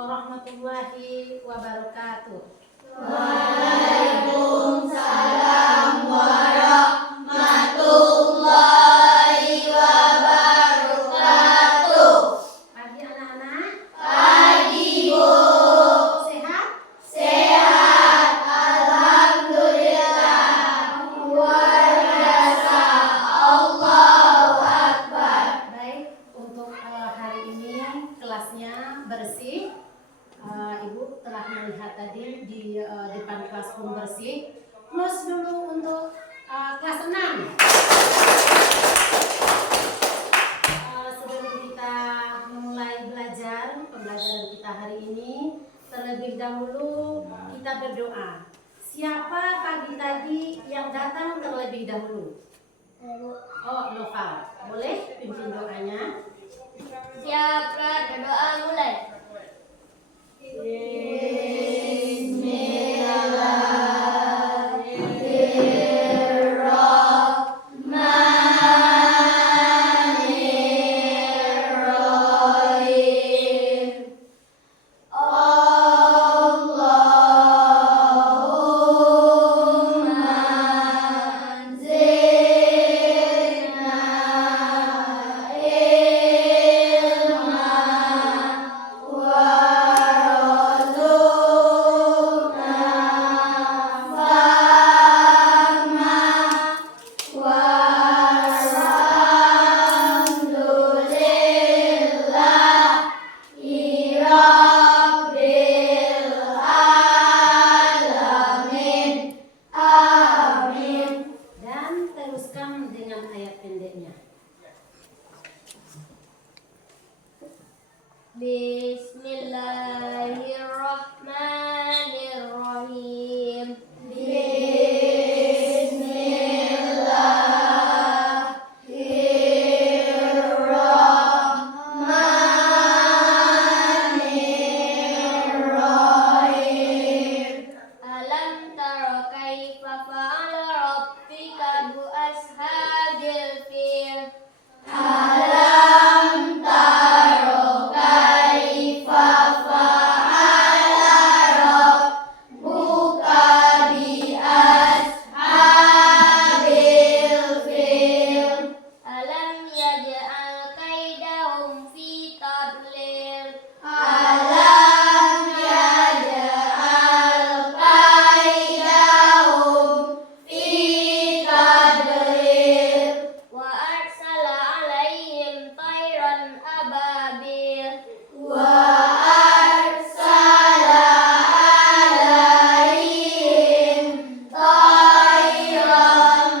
warahmatullahi wabarakatuh. Waalaikumsalam warahmatullahi wabarakatuh. Pagi anak-anak. Pagi Bu. Sehat? Sehat, alhamdulillah. Luar biasa. Allahu Akbar. Baik, untuk hari ini kelasnya bersih. Ibu telah melihat tadi di depan kelas pun bersih. Close dulu untuk kelas 6. Sebelum kita memulai pembelajaran kita hari ini, terlebih dahulu kita berdoa. Siapa pagi tadi yang datang terlebih dahulu? Oh, Nova. Boleh pimpin doanya? Siapa berdoa mulai? Bismillahirrahmanirrahim. Allahumma zidna ilma warzuqna fahma walhamdulillahi rabbil alamin. Amin. Dan teruskan dengan ayat pendeknya. Bismillahirrahmanirrahim. Bismillahirrahmanirrahim. Alam tara kaifa fa'ala rabbika bi ashabil fil. Alam tara kaifa fa'ala rabbuka bi ashabil fil. Alam yaj'al kaidahum fi tadlil. Alam yaj'al kaidahum fi tadlil. Wa arsala alaihim tayran ababil. Wa arsala alaihim tayran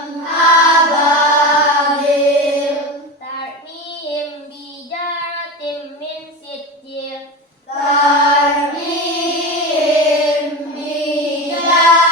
ababil. Tarmihim bijaratin min sijil. Tarmihim bijaratin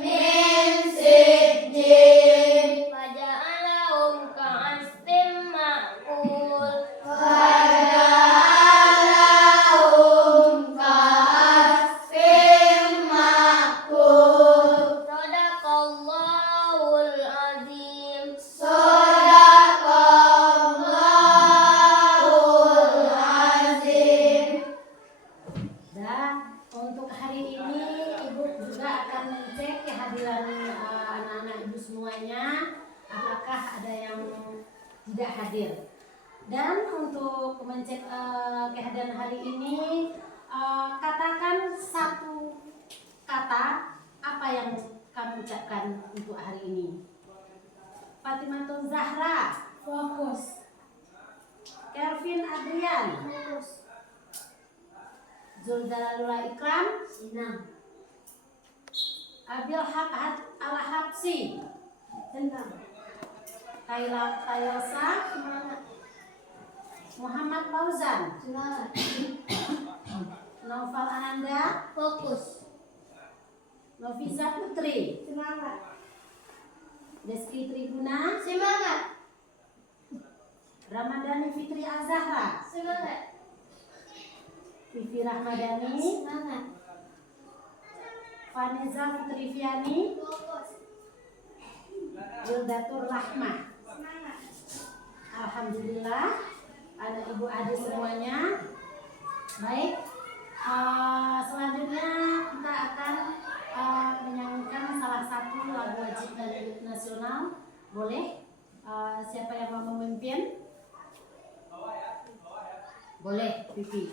min sijil. Faja'alahum ka'asfin ma'kul. Faja'alahum ka'asfin ma'kul. Sadaqallahul azim. Sadaqallahul azim. Dan untuk hari ini Ibu juga akan mengecek kehadiran anak-anak Ibu semuanya, apakah ada yang tidak hadir. Dan untuk mengecek kehadiran hari ini, katakan satu kata apa yang kamu ucapkan untuk hari ini. Fatimatul Zahra, fokus. Kelvin Adrian, fokus. Zuldalalula Ikram, senang. Abil Haq Al-Habsi, tenang. Kayla Tayosa, semangat. Muhammad Fauzan, semangat. Noval Ananda, fokus. Noviza Putri, semangat. Deski Triguna, semangat. Ramadhani Fitri Azahra, semangat. Vivi Rahmadani, semangat. Vanessa Putri Viani, Wildatur Rahmah, semangat. Alhamdulillah, anak ibu adik semuanya Baik, selanjutnya kita akan menyanyikan salah satu lagu wajib nasional. Boleh? Siapa yang mau memimpin? Boleh, Pipi.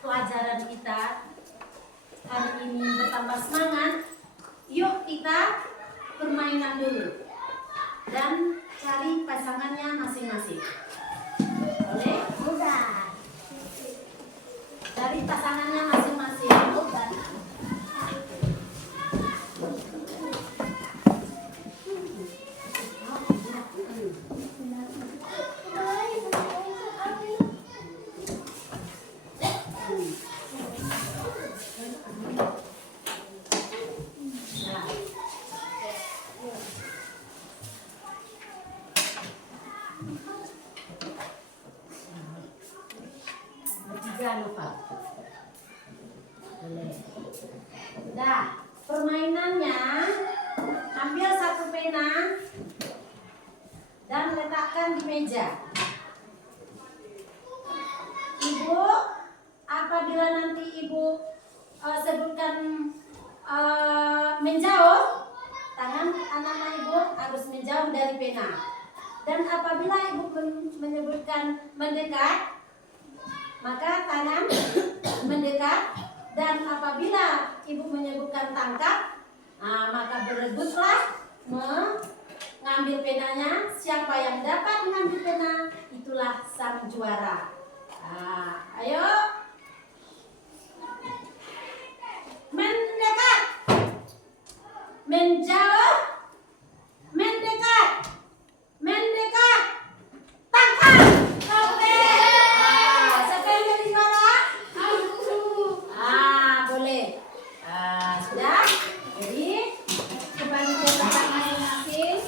Pelajaran kita hari ini bertambah semangat, yuk kita permainan dulu dan cari pasangannya masing-masing. Boleh? Udah. Cari pasangannya masing-masing. Udah. Boleh. Udah, permainannya ambil satu pena dan letakkan di meja. Ibu, apabila nanti ibu sebutkan menjauh, tangan anak-anak ibu harus menjauh dari pena. Dan apabila ibu menyebutkan mendekat, maka tangan mendekat, dan apabila ibu menyebutkan tangkap, maka berebutlah mengambil penanya. Siapa yang dapat mengambil pena, itulah sang juara. Ayo, mendekat, menjauh, mendekat, mendekat, tangkap. Oke. Siapa yang jadi juara? Boleh. Sudah. Jadi kembali ke tempat masing-masing.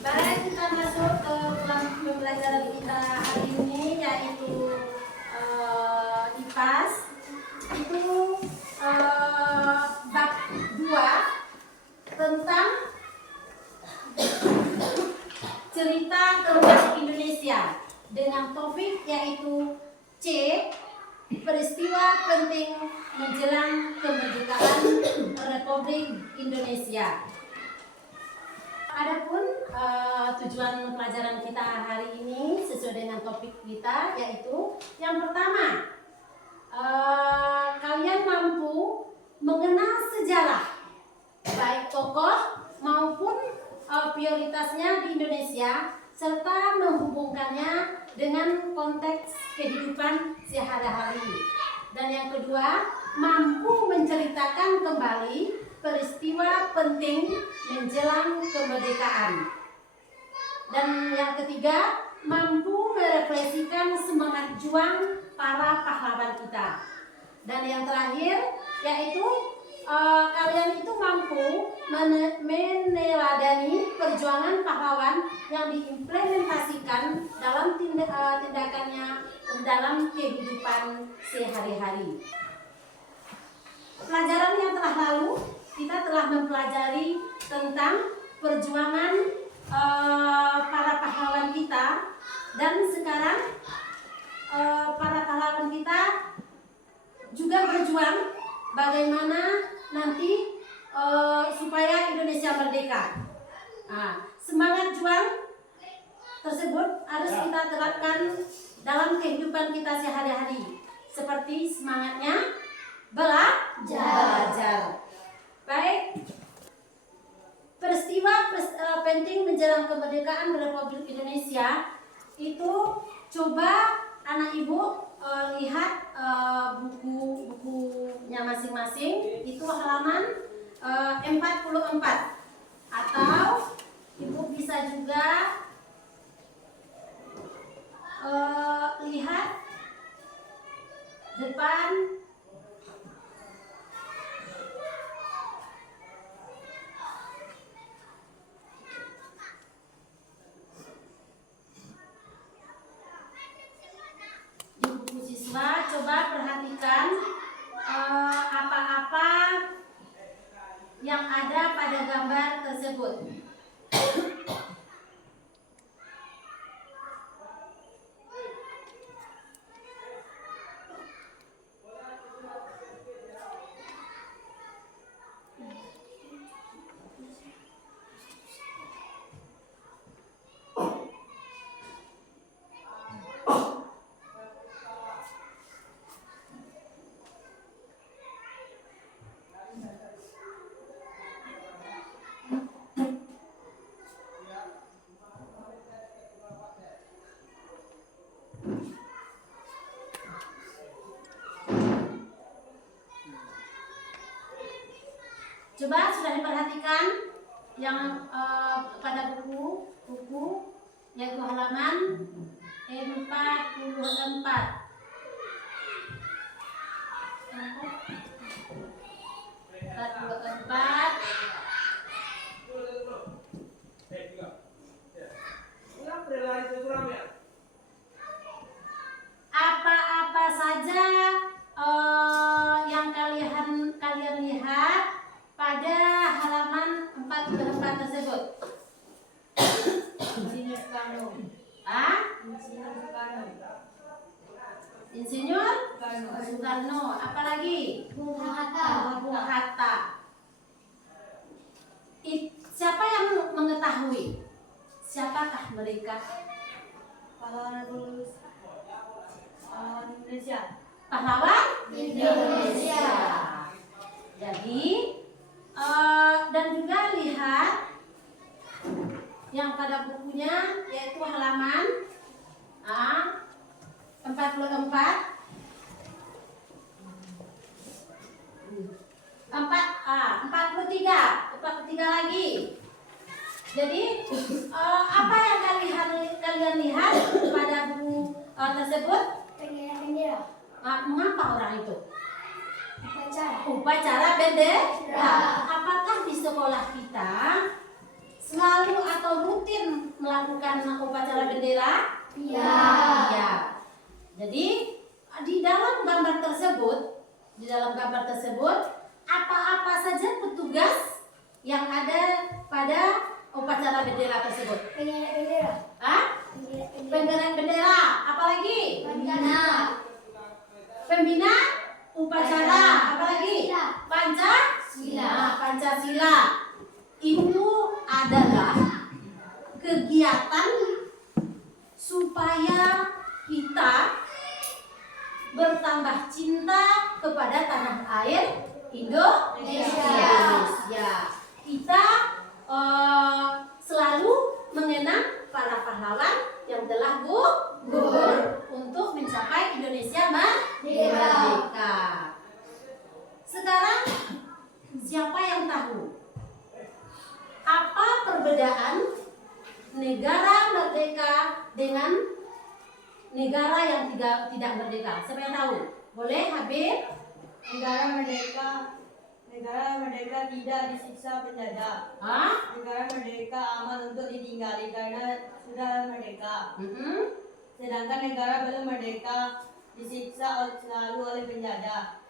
Baik, kita masuk ke pembelajaran kita hari ini, yaitu IPAS. Itu bab 2 tentang cerita keluarga Indonesia dengan topik yaitu C, peristiwa penting menjelang kemerdekaan Republik Indonesia. Adapun tujuan pelajaran kita hari ini sesuai dengan topik kita, yaitu yang pertama, kalian mampu mengenal sejarah baik tokoh maupun prioritasnya di Indonesia, serta menghubungkannya dengan konteks kehidupan sehari-hari. Dan yang kedua, mampu menceritakan kembali peristiwa penting menjelang kemerdekaan. Dan yang ketiga, mampu merefleksikan semangat juang para pahlawan kita. Dan yang terakhir, yaitu kalian itu mampu meneladani perjuangan pahlawan yang diimplementasikan dalam tindakannya dalam kehidupan sehari-hari. Pelajaran yang telah lalu kita telah mempelajari tentang perjuangan para pahlawan kita, dan sekarang para pahlawan kita juga berjuang bagaimana nanti supaya Indonesia merdeka. Semangat juang tersebut harus kita terapkan dalam kehidupan kita sehari-hari, seperti semangatnya belajar. Baik, peristiwa penting menjelang kemerdekaan Republik Indonesia itu, coba anak ibu lihat bukunya masing-masing, itu halaman 44, atau ibu bisa juga lihat depan di buku siswa. Coba perhatikan apa-apa yang ada pada gambar tersebut. Coba sudah diperhatikan yang pada buku yaitu halaman 44. Apa-apa saja yang kalian lihat pada halaman 44 tersebut? Insinyur Soekarno. Insinyur Soekarno. Insinyur Soekarno. Apalagi? Bung Hatta. Siapa yang mengetahui siapakah mereka? Pahlawan Indonesia. Pahlawan Indonesia. Jadi dan juga lihat yang pada bukunya, yaitu halaman 44. 43 lagi. Jadi apa yang kalian lihat pada buku tersebut? Bendera. Mengapa orang itu? Upacara. Upacara bendera. Apakah di sekolah kita selalu atau rutin melakukan upacara bendera? Iya. Iya. Jadi di dalam gambar tersebut apa-apa saja petugas yang ada pada upacara bendera tersebut? Bendera. Penggerak bendera. Apalagi? Pembina upacara. Apalagi? Pancasila. Itu adalah kegiatan supaya kita bertambah cinta kepada tanah air Indonesia. Kita selalu mengenang para pahlawan yang telah gugur untuk mencapai Indonesia merdeka. Sekarang siapa yang tahu apa perbedaan negara merdeka dengan negara yang tidak merdeka? Siapa yang tahu? Boleh, Habib? Negara merdeka tidak disiksa penjajah. Negara merdeka aman untuk ditinggali karena sudah merdeka. Sedangkan negara belum merdeka, disiksa selalu oleh penjajah,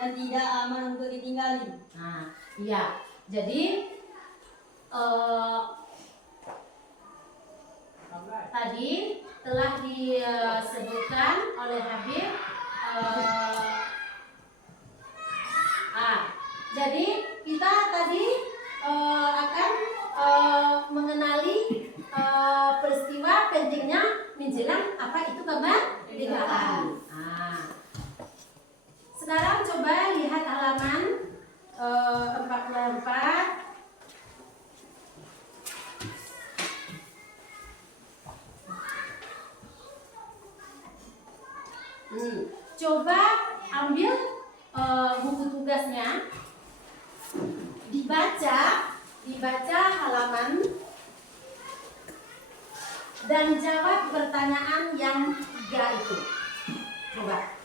dan tidak aman untuk ditinggali. Nah, iya. Jadi tadi telah disebutkan oleh Habib. Jadi kita tadi akan mengenali peristiwa pentingnya menjelang apa itu kemerdekaan. Sekarang coba lihat halaman 44. Coba ambil buku tugasnya, dibaca halaman dan jawab pertanyaan yang 3 itu. Coba.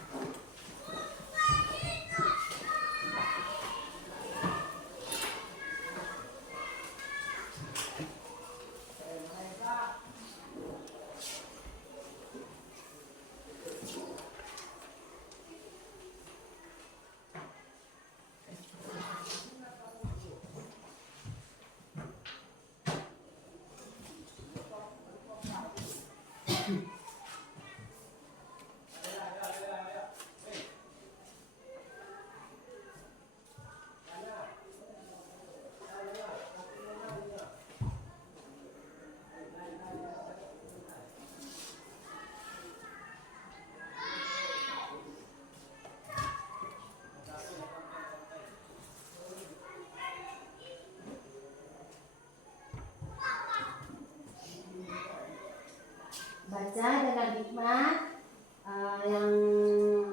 Baca dengan hikmat yang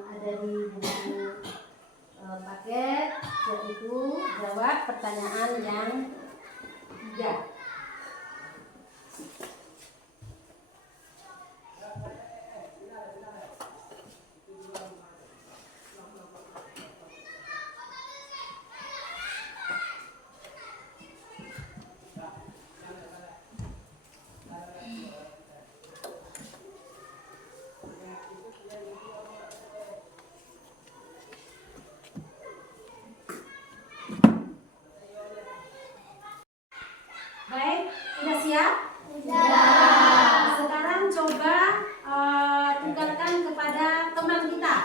ada di buku paket, yaitu jawab pertanyaan yang 3. Baik, sudah siap? Sudah. Sekarang coba tinggalkan kepada teman kita.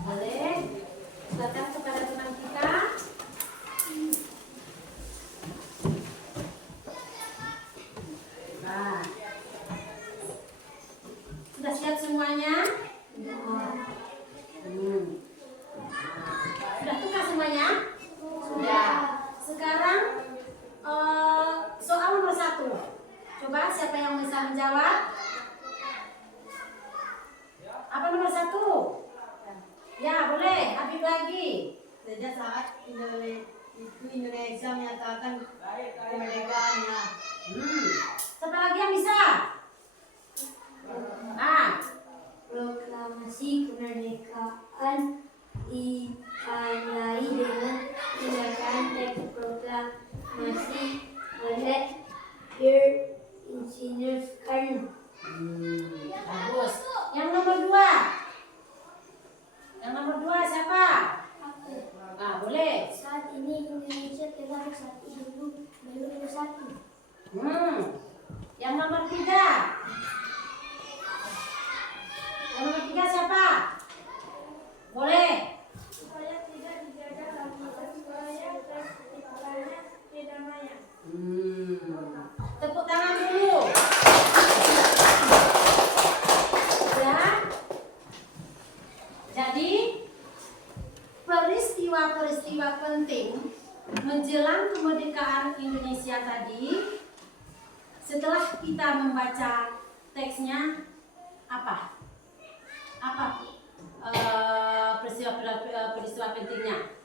Boleh? Tinggalkan kepada teman kita. Nah, sudah siap semuanya? Sudah tukar semuanya? Sudah. Sekarang soal nomor 1. Coba siapa yang bisa menjawab? Apa nomor 1? Ya boleh, Habib lagi. Sejak saat Indonesia menyatakan kemerdekaannya. Siapa lagi yang bisa? Proklamasi kemerdekaan ditandai dengan tindakan teks proklamasi oleh Pierre Insinyur Soekarno. Bagus. Yang nomor 2. Yang nomor 2 siapa? Boleh. Saat ini Indonesia telah bersatu dulu belum bersatu. Yang nomor 3. Yang nomor 3 siapa? Boleh. Supaya tidak dijajah lagi dan supaya terciptanya kedamaian. Tepuk tangan dulu. Ya. Jadi peristiwa-peristiwa penting menjelang kemerdekaan Indonesia tadi, setelah kita membaca teksnya, apa peristiwa pentingnya?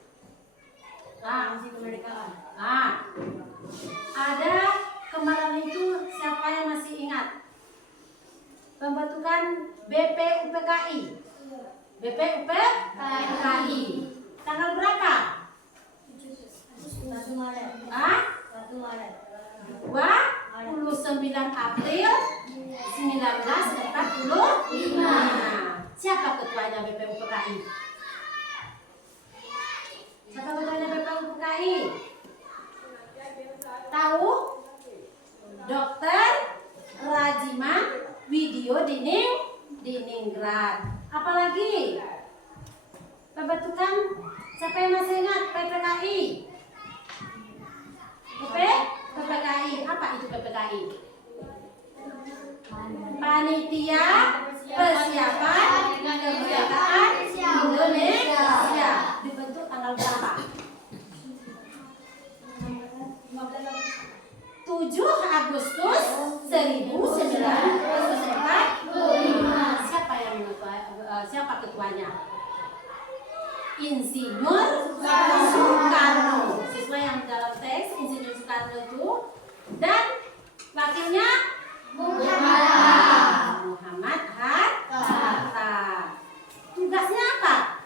Proklamasi kemerdekaan. Ada kemarin itu, siapa yang masih ingat? Pembentukan BPUPKI. BPUPKI. Tanggal berapa? 1 Maret. 29 April 1945. Siapa ketuanya BPUPKI? Siapa ketuanya BPUPKI? Tahu? Dr. Rajiman Widyo Diningrat. Apalagi? Pembentukan siapa yang masih ingat PPKI? PPKI. Apa itu PPKI? Panitia Persiapan Kemerdekaan Indonesia. Dibentuk tanggal berapa? 7 Agustus 1945. Siapa ketuanya? Insinyur Soekarno. Sesuai yang dalam teks, Insinyur Soekarno itu, dan wakilnya Muhammad Hatta. Tugasnya apa?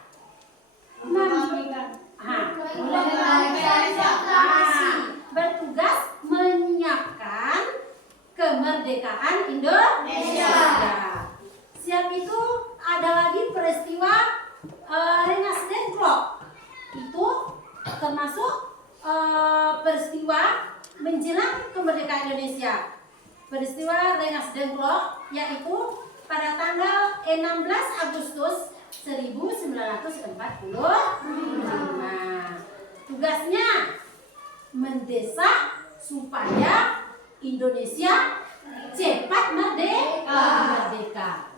Bertugas menyiapkan kemerdekaan Indonesia. Siap itu ada lagi peristiwa Rengas Dengklok. Itu termasuk peristiwa menjelang kemerdekaan Indonesia. Peristiwa Rengas Dengklok yaitu pada tanggal 16 Agustus 1945. Tugasnya mendesak supaya Indonesia cepat merdeka.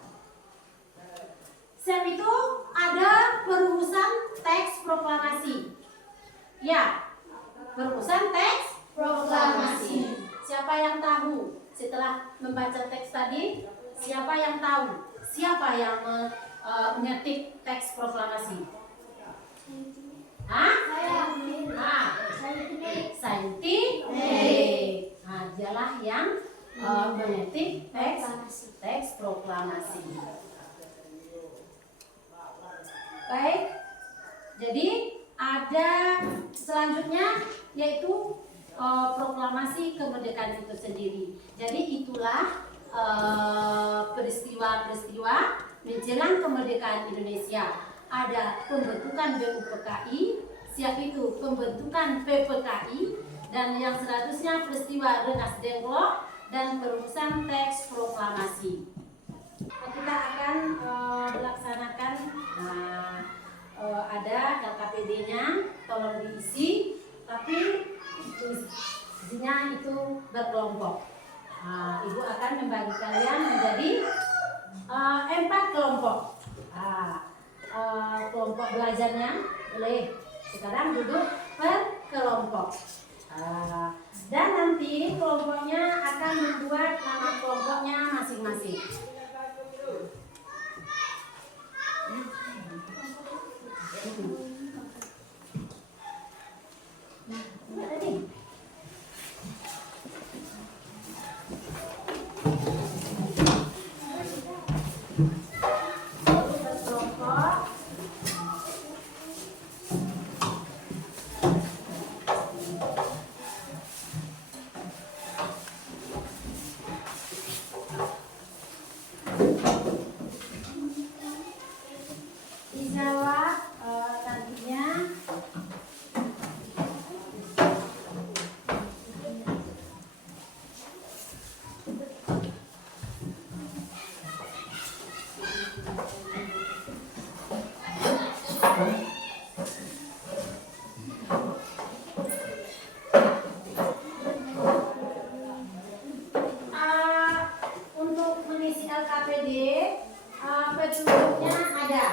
Saat itu ada perumusan teks proklamasi. Ya, perumusan teks proklamasi. Siapa yang tahu? Setelah membaca teks tadi, siapa yang tahu? Siapa yang mengetik teks proklamasi? Saintifik. Nah, dialah yang mengetik teks proklamasi. Baik. Jadi ada selanjutnya yaitu proklamasi kemerdekaan itu sendiri. Jadi itulah peristiwa-peristiwa menjelang kemerdekaan Indonesia. Ada pembentukan BUPKI, siap itu pembentukan PPKI, dan yang selanjutnya peristiwa Rengas Dengklok dan perumusan teks proklamasi. Kita akan melaksanakan ada LKPD-nya, tolong diisi, tapi isinya itu berkelompok. Ibu akan membagi kalian menjadi 4 kelompok. Kelompok belajarnya boleh sekarang duduk per kelompok. Dan nanti kelompoknya akan membuat nama kelompoknya masing-masing. Untuk mengisi LKPD, petunjuknya ada.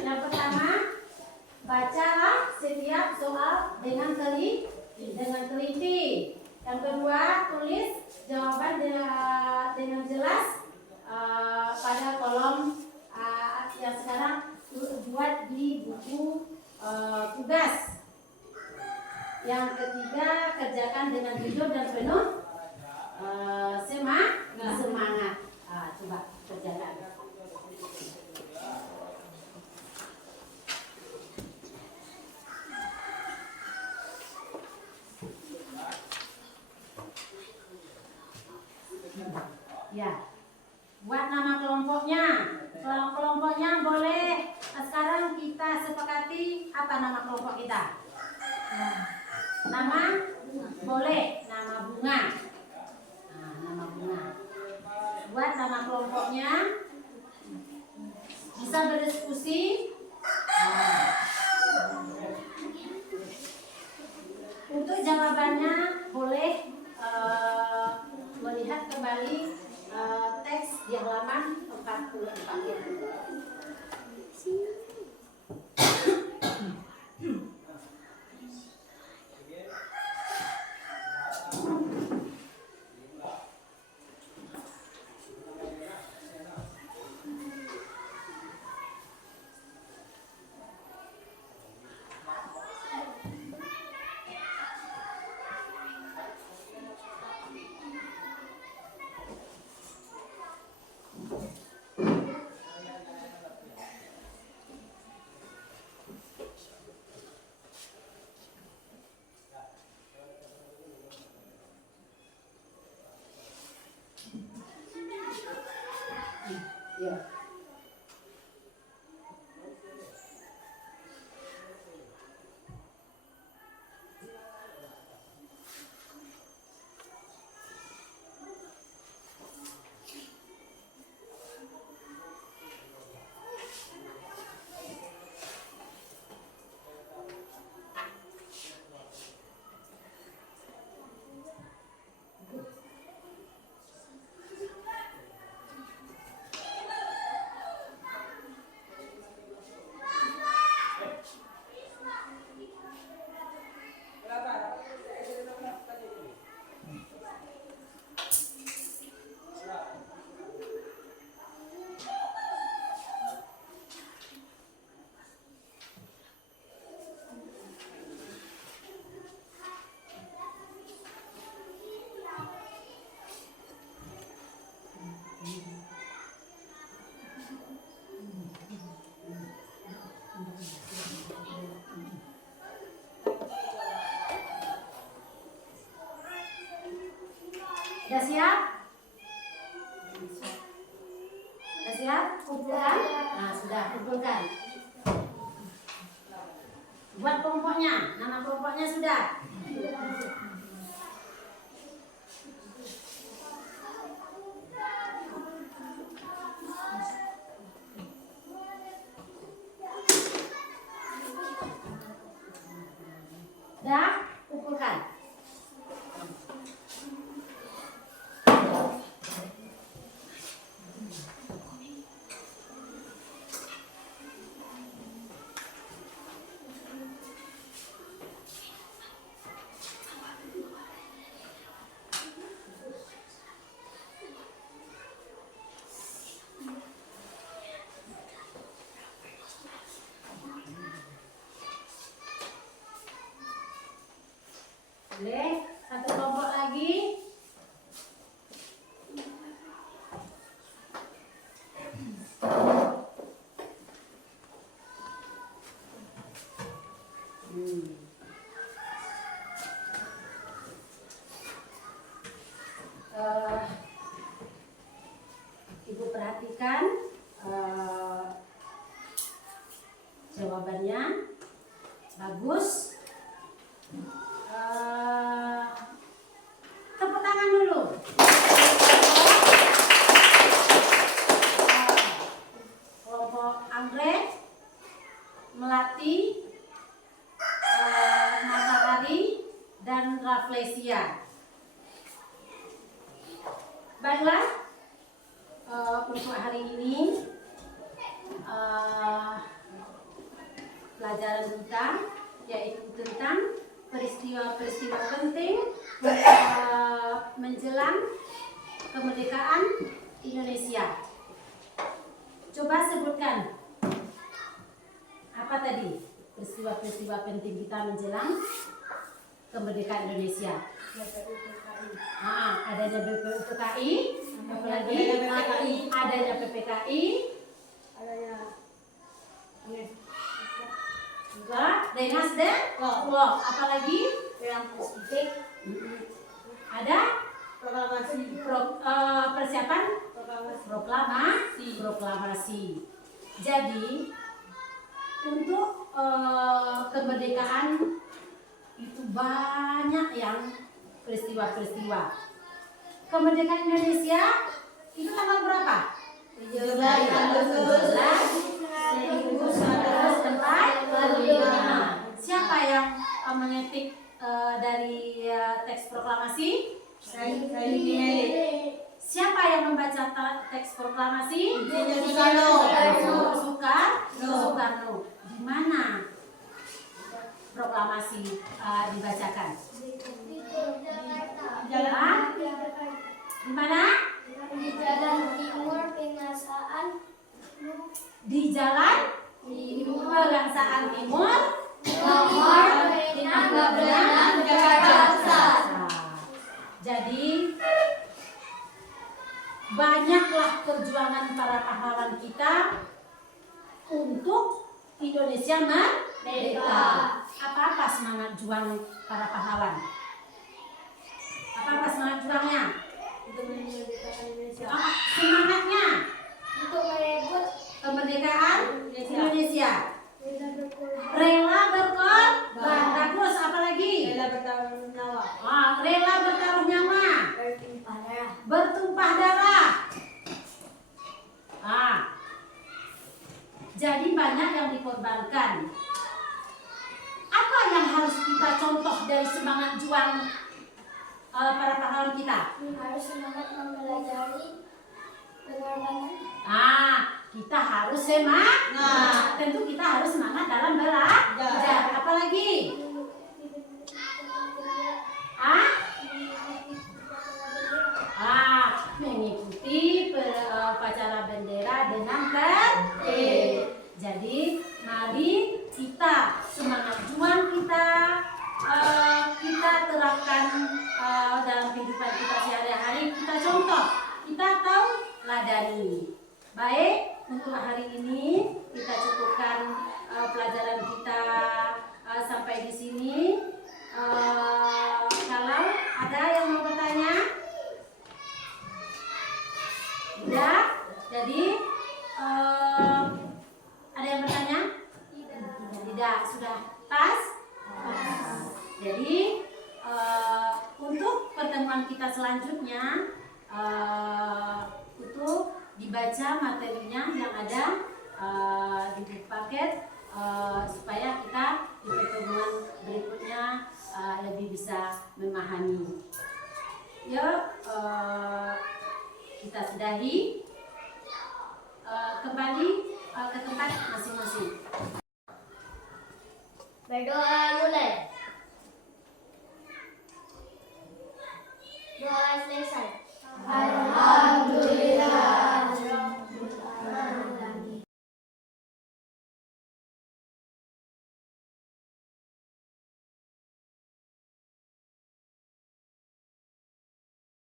Yang pertama, bacalah setiap soal dengan teliti. Yang kedua, tulis jawaban dengan jelas pada kolom yang sekarang buat di buku tugas. Yang ketiga, kerjakan dengan jujur dan penuh semangat. Coba kerjakan. Ya. Buat nama kelompoknya. Kelompoknya boleh. Sekarang kita sepakati apa nama kelompok kita? Nama boleh. Nama bunga. Nah, nama bunga. Buat nama kelompoknya bisa berdiskusi. Untuk jawabannya boleh melihat kembali teks di halaman 44 ya. Ya. Sudah siap? Sudah siap? Kumpulkan? Nah, sudah kumpulkan. Buat kelompoknya, nama kelompoknya sudah. Dah, kumpulkan. Boleh, satu kelompok lagi. Ibu perhatikan jawabannya bagus. Tepuk tangan dulu. Kelompok anggrek, melati, matahari, dan rafflesia. Baiklah, untuk hari ini pelajaran kita yaitu tentang peristiwa-peristiwa penting menjelang kemerdekaan Indonesia. Coba sebutkan apa tadi peristiwa-peristiwa penting kita menjelang kemerdekaan Indonesia. Adanya BPUPKI, apalagi adanya PPKI, adanya juga Rengas dan Loh, apalagi yang Pasifik, ada proklamasi proklamasi. Jadi untuk kemerdekaan itu banyak yang peristiwa-peristiwa. Kemerdekaan Indonesia itu tanggal berapa? 17 Agustus 1945. Siapa yang mengetik dari teks proklamasi? Said Pinelli. Siapa yang membaca teks proklamasi? Soekarno. Di mana proklamasi dibacakan? Hah? Di mana? Di Jalan Timur Pengasaan Di Jalan Pegangsaan Timur Nomor Pinanggabean Jakarta. Jadi banyaklah perjuangan para pahlawan kita untuk Indonesia merdeka. Apa semangat juang para pahlawan? Apa semangat juangnya? Untuk memerdekakan Indonesia. Semangatnya Untuk merebut kemerdekaan Indonesia. rela berkorban. Rela berkorban. Bagus, apa lagi? Rela bertaruh nyawa. Rela bertaruh nyawa. Bertumpah darah. Bertumpah darah. Jadi banyak yang dikorbankan. Apa yang harus kita contoh dari semangat juang para pahlawan kita? Harus semangat mempelajari pengorbanan. Kita harus semangat. Tentu kita harus semangat dalam belajar. Apalagi? Mengikuti upacara bendera dengan tertib. Jadi mari kita semangat juang kita terapkan dalam kehidupan kita sehari-hari. Kita contoh, kita tahu ladani. Baik, untuk hari ini kita cukupkan pelajaran kita sampai di sini. Kalau ada yang mau bertanya, tidak. Jadi ada yang bertanya? Tidak. Sudah pas? Jadi untuk pertemuan kita selanjutnya itu dibaca materinya yang ada di buku paket supaya kita di pertemuan berikutnya lebih bisa memahami. Kita sudahi, kembali ke tempat masing-masing. Berdoa.